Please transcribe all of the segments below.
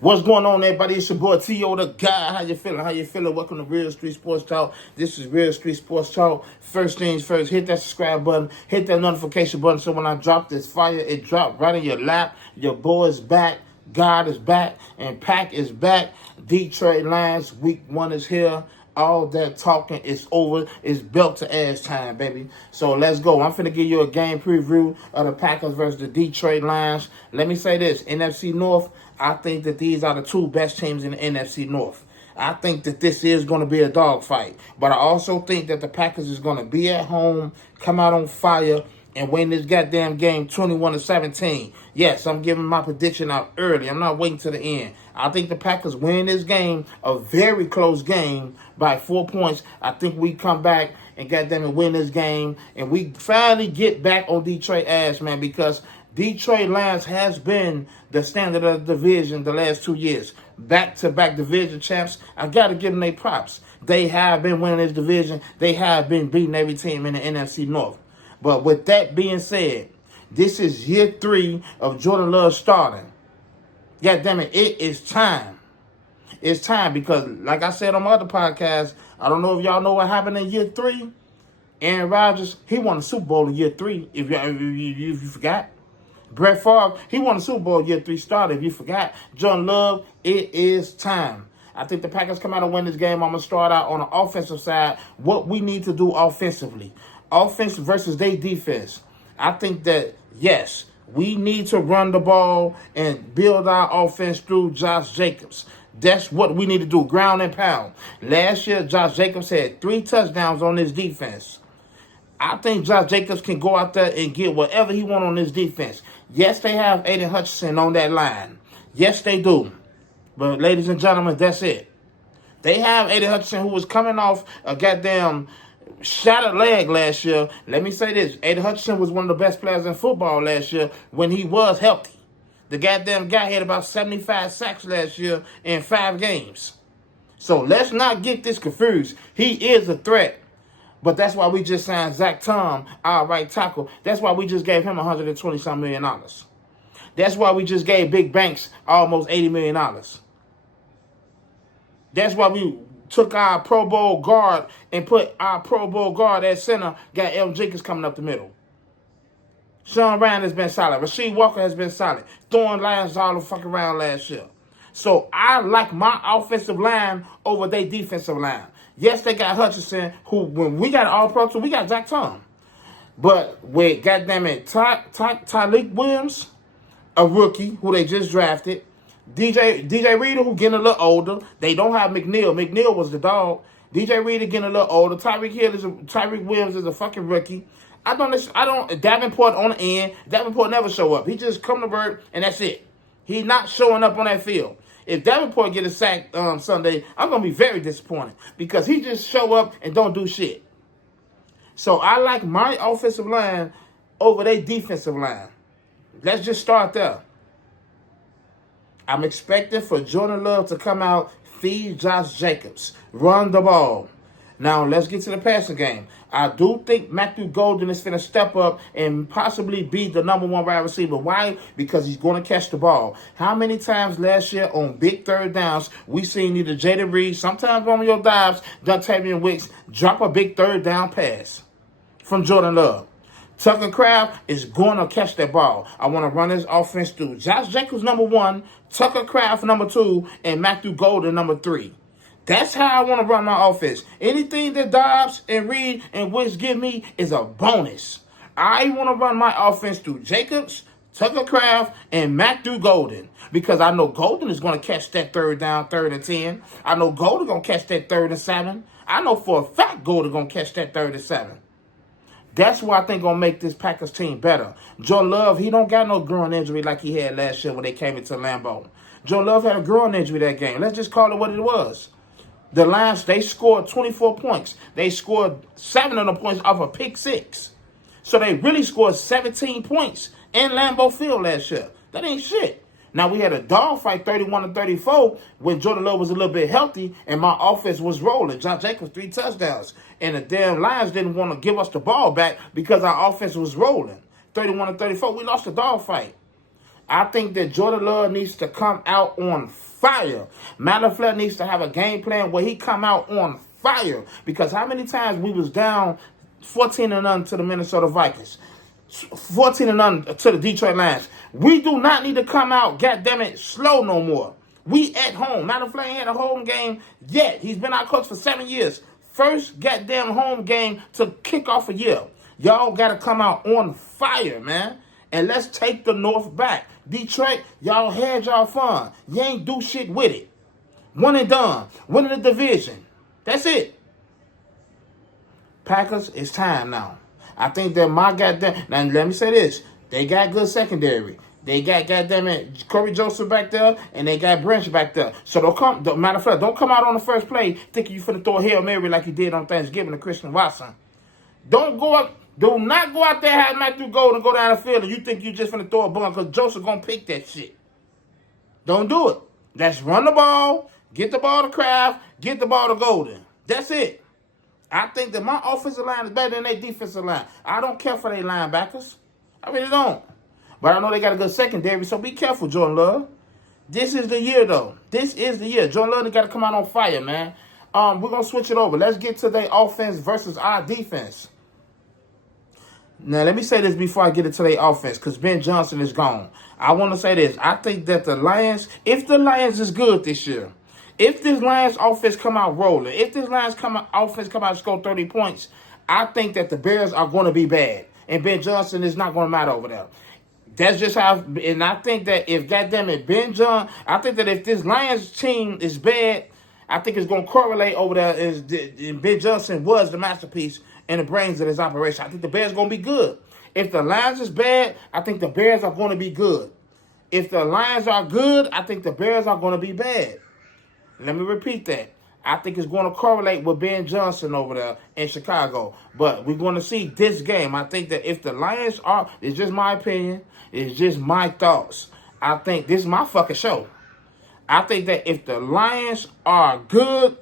What's going on, everybody? It's your boy Teodagod. How you feeling? How you feeling? Welcome to Real Street Sports Talk. This is Real Street Sports Talk. First things first, hit that subscribe button, hit that notification button, so when I drop this fire, it drop right in your lap. Your boy is back, God is back, and Pack is back. Detroit Lions Week 1 is here. All that talking is over. It's belt to ass time, baby. So let's go. I'm finna give you a game preview of the Packers versus the Detroit Lions. Let me say this. NFC North, I think that these are the two best teams in the NFC North. I think that this is going to be a dogfight. But I also think that the Packers is going to be at home, come out on fire, and win this goddamn game 21-17. Yes, I'm giving my prediction out early. I'm not waiting to the end. I think the Packers win this game, a very close game, by 4 points. I think we come back and goddamn it win this game, and we finally get back on Detroit ass, man, because Detroit Lions has been the standard of the division the last 2 years. Back-to-back division champs. I got to give them their props. They have been winning this division. They have been beating every team in the NFC North. But with that being said, this is year 3 of Jordan Love starting. God damn it, it is time. It's time because, like I said on my other podcast, I don't know if y'all know what happened in year 3. Aaron Rodgers, he won the Super Bowl in year 3, if you forgot. Brett Favre, he won the Super Bowl year 3 starter, if you forgot. Jordan Love, it is time. I think the Packers come out and win this game. I'm going to start out on the offensive side, what we need to do offensively. Offense versus their defense. I think that, yes, we need to run the ball and build our offense through Josh Jacobs. That's what we need to do, ground and pound. Last year, Josh Jacobs had 3 touchdowns on his defense. I think Josh Jacobs can go out there and get whatever he wants on his defense. Yes, they have Aiden Hutchinson on that line. Yes, they do. But, ladies and gentlemen, that's it. They have Aiden Hutchinson, who was coming off a goddamn shattered leg last year. Let me say this. Aiden Hutchinson was one of the best players in football last year when he was healthy. The goddamn guy had about 75 sacks last year in 5 games. So let's not get this confused. He is a threat. But that's why we just signed Zach Tom, our right tackle. That's why we just gave him $120-some million. That's why we just gave Big Banks almost $80 million. That's why we took our Pro Bowl guard and put our Pro Bowl guard at center, got Elton Jenkins coming up the middle. Sean Ryan has been solid. Rasheed Walker has been solid. Throwing lines all the fucking around last year. So I like my offensive line over their defensive line. Yes, they got Hutchinson, who, when we got All-Pro, we got Zach Tom. But with, goddammit, Tyleik Williams, a rookie who they just drafted, DJ Reader, who getting a little older. They don't have McNeil. McNeil was the dog. DJ Reader getting a little older. Tyreek Williams is a fucking rookie. Davenport on the end. Davenport never show up. He just come to work, and that's it. He's not showing up on that field. If Davenport get a sack Sunday, I'm going to be very disappointed because he just show up and don't do shit. So I like my offensive line over their defensive line. Let's just start there. I'm expecting for Jordan Love to come out, feed Josh Jacobs, run the ball. Now, let's get to the passing game. I do think Matthew Golden is going to step up and possibly be the number 1 wide receiver. Why? Because he's going to catch the ball. How many times last year on big third downs we seen either Jaden Reed, sometimes Romeo Dobbs, Dontavian Wicks drop a big third down pass from Jordan Love? Tucker Kraft is going to catch that ball. I want to run his offense through Josh Jacobs, number 1, Tucker Kraft, number 2, and Matthew Golden, number 3. That's how I want to run my offense. Anything that Dobbs and Reed and Wicks give me is a bonus. I want to run my offense through Jacobs, Tucker Kraft, and Matthew Golden because I know Golden is going to catch that third down, 3rd and 10. I know Golden going to catch that 3rd and 7. I know for a fact Golden going to catch that 3rd and 7. That's what I think going to make this Packers team better. Joe Love, he don't got no groin injury like he had last year when they came into Lambeau. Joe Love had a groin injury that game. Let's just call it what it was. The Lions, they scored 24 points. They scored 7 of the points off a pick 6. So they really scored 17 points in Lambeau Field last year. That ain't shit. Now, we had a dogfight 31-34 when Jordan Love was a little bit healthy and my offense was rolling. Josh Jacobs, 3 touchdowns. And the damn Lions didn't want to give us the ball back because our offense was rolling. 31-34, we lost the dogfight. I think that Jordan Love needs to come out on fire. Matt LaFleur needs to have a game plan where he come out on fire. Because how many times we was down 14-0 to the Minnesota Vikings, 14-0 to the Detroit Lions. We do not need to come out, goddammit, slow no more. We at home. Matt LaFleur ain't had a home game yet. He's been our coach for 7 years. First goddamn home game to kick off a year. Y'all got to come out on fire, man. And let's take the North back. Detroit, y'all had y'all fun. You ain't do shit with it. One and done. Winning the division. That's it. Packers, it's time now. I think that my goddamn... Now, let me say this. They got good secondary. They got goddamn Corey Joseph back there, and they got Branch back there. So matter of fact, don't come out on the first play thinking you finna throw a Hail Mary like you did on Thanksgiving to Christian Watson. Do not go out there have Matthew Golden go down the field and you think you just finna throw a ball because Joseph gonna pick that shit. Don't do it. Let's run the ball, get the ball to Kraft, get the ball to Golden. That's it. I think that my offensive line is better than their defensive line. I don't care for their linebackers. I really don't. But I know they got a good secondary, so be careful, Jordan Love. This is the year, though. This is the year. Jordan Love got to come out on fire, man. We're going to switch it over. Let's get to their offense versus our defense. Now, let me say this before I get into their offense, because Ben Johnson is gone. I want to say this. I think that the Lions, if the Lions is good this year, if this Lions offense come out rolling, if this Lions offense come out and score 30 points, I think that the Bears are going to be bad. And Ben Johnson is not going to matter over there. That's just how, and I think that if, goddammit, I think that if this Lions team is bad, I think it's going to correlate over there. And Ben Johnson was the masterpiece and the brains of this operation. I think the Bears are going to be good. If the Lions is bad, I think the Bears are going to be good. If the Lions are good, I think the Bears are going to be bad. Let me repeat that. I think it's going to correlate with Ben Johnson over there in Chicago. But we're going to see this game. I think that if the Lions are, it's just my opinion, it's just my thoughts. I think this is my fucking show. I think that if the Lions are good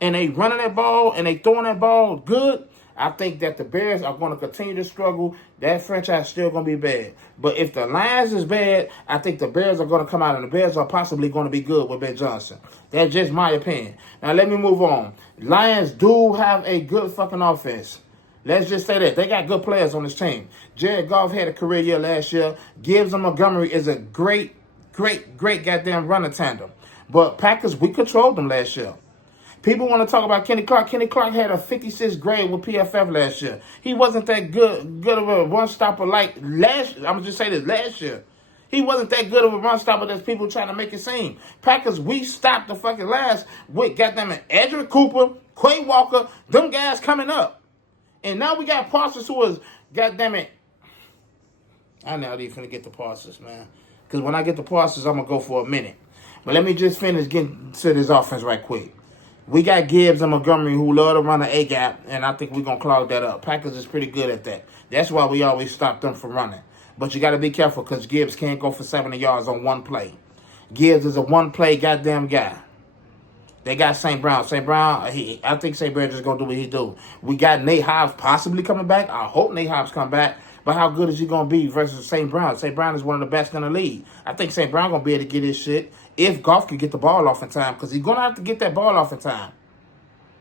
and they running that ball and they throwing that ball good, I think that the Bears are going to continue to struggle. That franchise is still going to be bad. But if the Lions is bad, I think the Bears are going to come out and the Bears are possibly going to be good with Ben Johnson. That's just my opinion. Now, let me move on. Lions do have a good fucking offense. Let's just say that. They got good players on this team. Jared Goff had a career year last year. Gibbs and Montgomery is a great goddamn runner tandem. But Packers, we controlled them last year. People want to talk about Kenny Clark. Kenny Clark had a 56th grade with PFF last year. He wasn't that good of a run stopper like last year. I'm going to just say this, last year. He wasn't that good of a run stopper as people trying to make it seem. Packers, we stopped the fucking last with goddamn Edric Cooper, Quay Walker, them guys coming up. And now we got Parsons who is, goddamn it. I know they're finna get the Parsons, man. Because when I get the Parsons, I'm going to go for a minute. But let me just finish getting to this offense right quick. We got Gibbs and Montgomery who love to run an A-gap, and I think we're going to clog that up. Packers is pretty good at that. That's why we always stop them from running. But you got to be careful because Gibbs can't go for 70 yards on one play. Gibbs is a one-play goddamn guy. They got St. Brown. St. Brown, I think St. Brown just going to do what he do. We got Nate Hobbs possibly coming back. I hope Nate Hobbs come back. But how good is he going to be versus St. Brown? St. Brown is one of the best in the league. I think St. Brown going to be able to get his shit if Goff can get the ball off in time because he's going to have to get that ball off in time.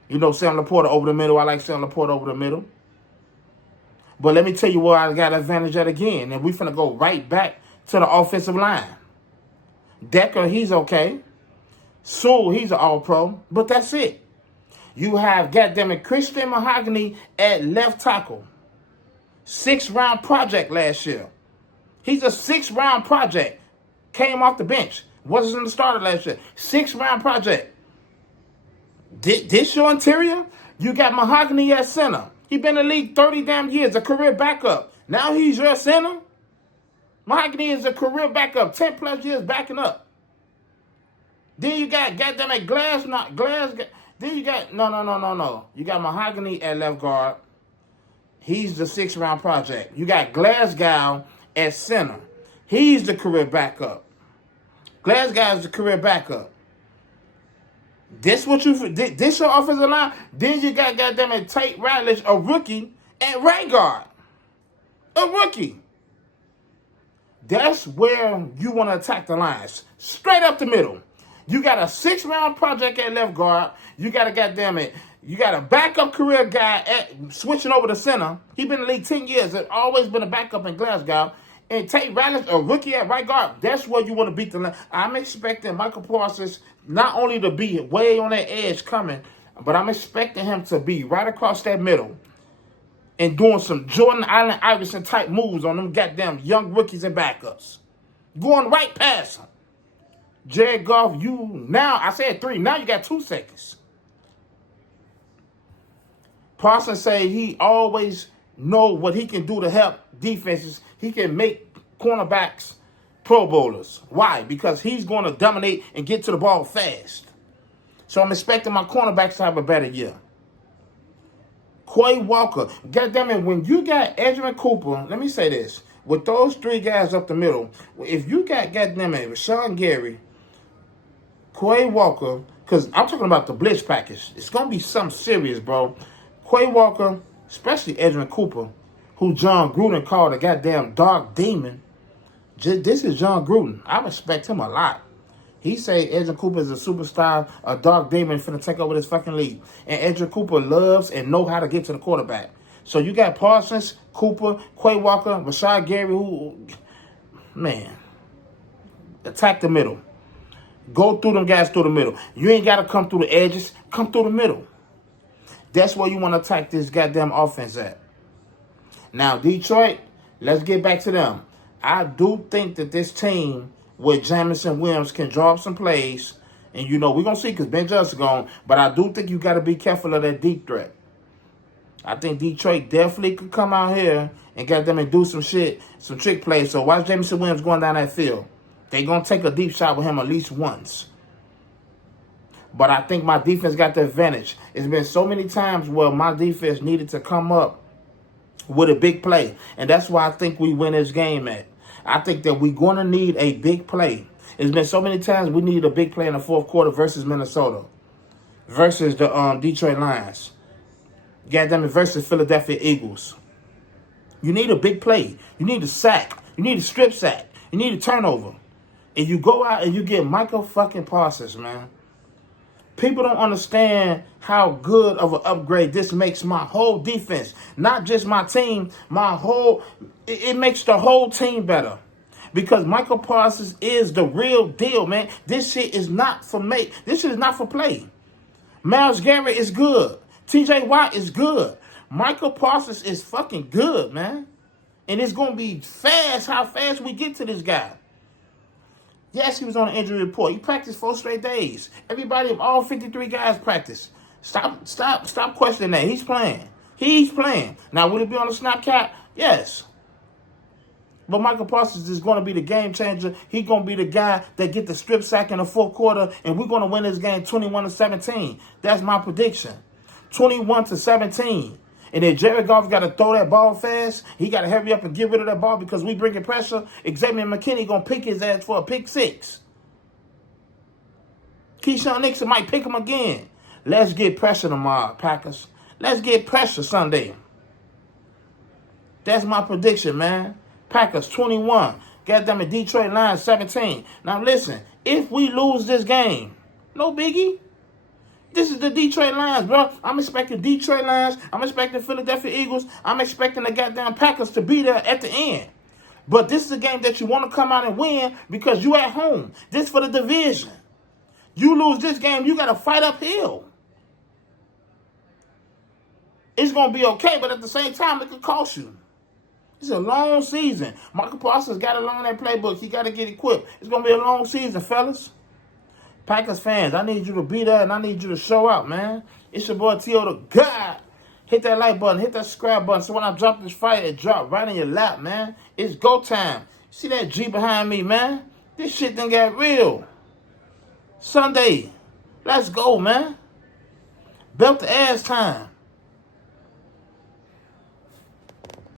You know, Sam Laporta over the middle. I like Sam Laporta over the middle. But let me tell you where I got advantage at again. And we finna go right back to the offensive line. Decker, he's okay. Sewell, he's an all-pro. But that's it. You have, goddammit, Christian Mahogany at left tackle. 6th-round project last year. He's a 6th-round project. Came off the bench. Wasn't in the starter last year. 6th-round project. This your interior? You got Mahogany at center. He been in the league 30 damn years, a career backup. Now he's your center? Mahogany is a career backup, 10 plus years backing up. Then you got goddamn Glass. Then you got, no. You got Mahogany at left guard. He's the 6th-round project. You got Glasgow at center. He's the career backup. Glasgow is the career backup. This your offensive line? Then you got goddamn Tate Ratledge, a rookie, at right guard. A rookie. That's where you want to attack the Lions. Straight up the middle. You got a 6-round project at left guard. You got a goddamn it. You got a backup career guy switching over to center. He's been in the league 10 years. There's always been a backup in Glasgow. And Tate Ratledge, a rookie at right guard. That's where you want to beat the Lions. I'm expecting Michael Parsons not only to be way on that edge coming, but I'm expecting him to be right across that middle and doing some Jordan Allen Iverson type moves on them goddamn young rookies and backups. Going right past them. Jared Goff, I said 3, now you got 2 seconds. Parsons say he always know what he can do to help defenses. He can make cornerbacks Pro Bowlers. Why? Because he's going to dominate and get to the ball fast. So I'm expecting my cornerbacks to have a better year. Quay Walker. Goddamn it, when you got Edgerrin Cooper, let me say this. With those 3 guys up the middle, if you got goddamn it, Rashawn Gary, Quay Walker, because I'm talking about the blitz package. It's going to be something serious, bro. Quay Walker, especially Edgerrin Cooper, who John Gruden called a goddamn dark demon. This is John Gruden. I respect him a lot. He say Edgerrin Cooper is a superstar, a dark demon finna take over this fucking league. And Edgerrin Cooper loves and know how to get to the quarterback. So you got Parsons, Cooper, Quay Walker, Rashawn Gary, who, man, attack the middle. Go through them guys through the middle. You ain't got to come through the edges. Come through the middle. That's where you want to attack this goddamn offense at. Now, Detroit, let's get back to them. I do think that this team with Jamison Williams can draw up some plays. And, we're going to see because Ben Johnson's gone. But I do think you got to be careful of that deep threat. I think Detroit definitely could come out here and get them and do some shit, some trick plays. So watch Jamison Williams going down that field. They're going to take a deep shot with him at least once. But I think my defense got the advantage. It's been so many times where my defense needed to come up with a big play. And that's why I think we win this game at. I think that we're going to need a big play. It's been so many times we need a big play in the fourth quarter versus Minnesota. Versus the Detroit Lions. Goddamn it, versus Philadelphia Eagles. You need a big play. You need a sack. You need a strip sack. You need a turnover. And you go out and you get Michael fucking Parsons, man. People don't understand how good of an upgrade this makes my whole defense. Not just my team, it makes the whole team better. Because Michael Parsons is the real deal, man. This shit is not for This shit is not for play. Myles Garrett is good. TJ Watt is good. Michael Parsons is fucking good, man. And it's going to be fast how fast we get to this guy. Yes, he was on an injury report. He practiced 4 straight days. Everybody, all 53 guys practiced. Stop questioning that. He's playing. He's playing. Now, will he be on the snap count? Yes. But Michael Parsons is going to be the game changer. He's going to be the guy that get the strip sack in the fourth quarter, and we're going to win this game 21-17. That's my prediction. 21-17. And then Jared Goff got to throw that ball fast. He got to hurry up and get rid of that ball because we bringing pressure. Xavier McKinney going to pick his ass for a pick 6. Keyshawn Nixon might pick him again. Let's get pressure tomorrow, Packers. Let's get pressure Sunday. That's my prediction, man. Packers 21. Goddamn it, Detroit Lions 17. Now listen, if we lose this game, no biggie. This is the Detroit Lions, bro. I'm expecting Detroit Lions. I'm expecting Philadelphia Eagles. I'm expecting the goddamn Packers to be there at the end. But this is a game that you want to come out and win because you at home. This for the division. You lose this game, you got to fight uphill. It's going to be okay, but at the same time, it could cost you. It's a long season. Michael Parsons got to learn that playbook. He got to get equipped. It's going to be a long season, fellas. Packers fans, I need you to be there and I need you to show out, man. It's your boy Teodagod. Hit that like button, hit that subscribe button. So when I drop this fire, it drop right in your lap, man. It's go time. See that G behind me, man? This shit done got real. Sunday. Let's go, man. Belt the ass time.